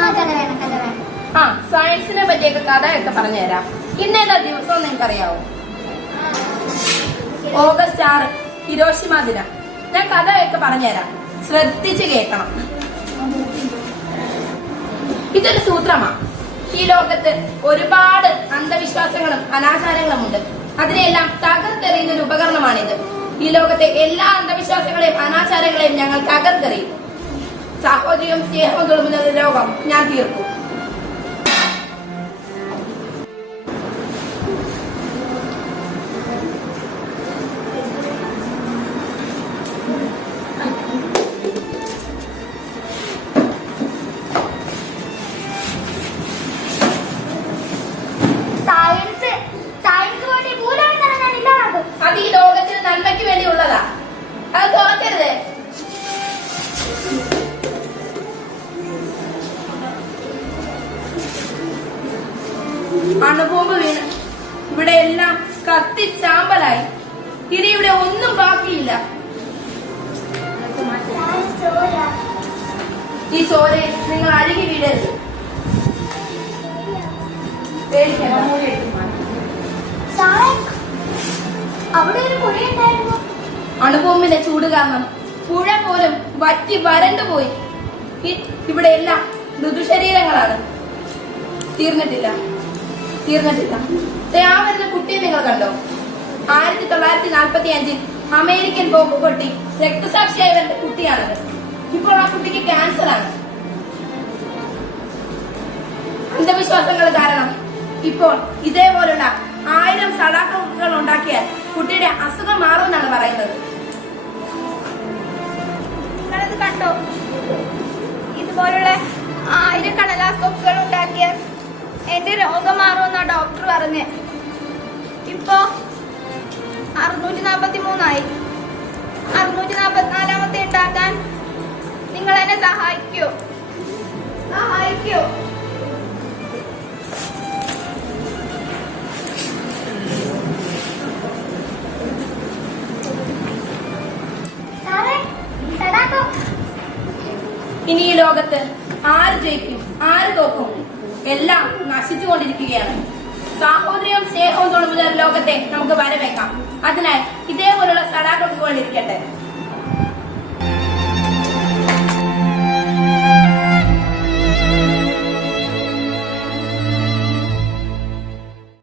കഥ വേണം കഥ വേണം. ആ സയൻസിനെ പറ്റിയൊക്കെ കഥയൊക്കെ പറഞ്ഞുതരാം ഇന്നേതാ ദിവസം നിങ്ങൾക്കറിയാവോ? ഓഗസ്റ്റ് ആറ് ഹിരോഷിമ ദിനം. ഞാൻ കഥയൊക്കെ പറഞ്ഞുതരാം ശ്രദ്ധിച്ച് കേൾക്കണം. ഇതൊരു സൂത്രമാണ് ഈ ലോകത്ത് ഒരുപാട് അന്ധവിശ്വാസങ്ങളും അനാചാരങ്ങളും ഉണ്ട് അതിനെല്ലാം തകർത്തെറിയുന്ന ഒരു ഉപകരണമാണിത്. ഈ ലോകത്തെ എല്ലാ അന്ധവിശ്വാസങ്ങളെയും അനാചാരങ്ങളെയും ഞങ്ങൾ തകർത്തെറിയും. സാഹോദര്യവും സ്നേഹവും തുളുമ്പുന്ന ഒരു ലോകം ഞാൻ തീർക്കും. അണുബോംബ് വീണ്. ഇവിടെ എല്ലാം കത്തി ചാമ്പലായി. ഇനി ഇവിടെ ഒന്നും ബാക്കിയില്ല. ഈ ചോര നിങ്ങൾ അഴുകി വിടരുത്. അണുബോമ്പിന്റെ അവിടെ ഒരു അണുബോംബിന്റെ ചൂട് കാരണം പുഴ പോലും വറ്റി വരണ്ടു പോയി. ഇവിടെ എല്ലാം മൃദുശരീരങ്ങളാണ്. തീർന്നിട്ടില്ല. തീർന്നിട്ടില്ല. ചിത്രം ആ വരുന്ന കുട്ടിയെ നിങ്ങൾ കണ്ടോ? ആയിരത്തി തൊള്ളായിരത്തി നാൽപ്പത്തി അഞ്ചിൽ അമേരിക്കൻ ബോംബ് പൊട്ടി രക്തസാക്ഷിയായ വരുന്ന കുട്ടിയാണത്. ഇപ്പോൾ ആ കുട്ടിക്ക് ക്യാൻസർ ആണ് അന്ധവിശ്വാസങ്ങൾ കാരണം ഇപ്പോൾ ഇതേപോലുള്ള ആയിരം സടാക്കുകൾ ഉണ്ടാക്കിയാൽ കുട്ടിയുടെ അസുഖം മാറുമെന്നാണ് പറയുന്നത്. കണ്ടോ? ഇതുപോലുള്ള ആയിരം കടലാസ് ഉണ്ടാക്കിയ എന്റെ രോഗം മാറുമെന്നാ ഡോക്ടർ പറഞ്ഞേ. ഇപ്പോ അറുന്നൂറ്റി നാപ്പത്തി മൂന്നായി അറുന്നൂറ്റി നാപ്പത്തിനാലാമത്തെ ഉണ്ടാക്കാൻ നിങ്ങൾ എന്നെ സഹായിക്കോ? സഹായിക്കോ? ഇനി ഈ ലോകത്ത് ആര് ജയിക്കും? ആര് തോക്കും? എല്ലാം നശിച്ചുകൊണ്ടിരിക്കുകയാണ്. സാഹോദര്യവും സ്നേഹവും തുടങ്ങുന്ന ഒരു ലോകത്തെ നമുക്ക് വരവേക്കാം. അതിനാൽ ഇതേപോലുള്ള സ്ഥലാകൃതി കൊണ്ടിരിക്കട്ടെ